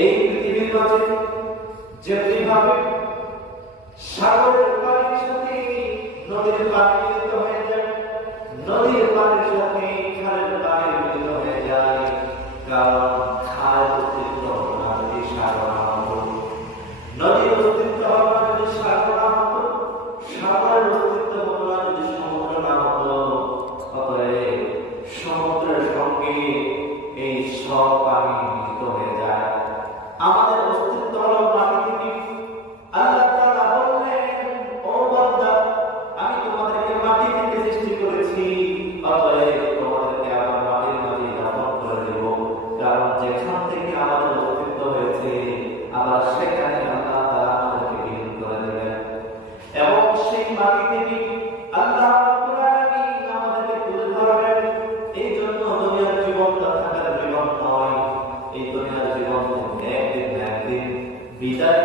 এই পৃথিবীর মাঝে যেমনিভাবে সাগরের পানির সাথে নদীর পানি মিলিত হয়ে যায়, নদীর পানির সাথে খালের পানি মিলিত হয়ে যায়, কারণ খালের অস্তিত্ব না যদি সাগর না হতো, নদীর অস্তিত্ব না যদি সাগর না হতো, সাগরের অস্তিত্ব না যদি সমুদ্র না হতো, অতএব সমুদ্রের সঙ্গে এই সব পানি মিলিত হয়ে যায়। আমাদের অস্তিত্ব হলো পানি থেকে। আল্লাহ তাআলা বললেন, ও বান্দা, আমি তোমাদেরকে মাটি থেকে সৃষ্টি করেছি, অতএব তোমাদেরকে আবার মাটির মাঝে দাফন করে দেব, কারণ যেখান থেকে আমাদের অস্তিত্ব হয়েছে আবার সেখানে আল্লাহ তাআলা আমাদেরকে বিলীন করে দেবেন। এবং সেই মাটি থেকে আল্লাহ রাব্বুল আলামিন আমাদেরকে তুলে ধরবেন। এই জন্য দুনিয়ার জীবনটা থাকার জীবন নয়, এই দুনিয়ার জীবন একদিন না একদিন বিদায়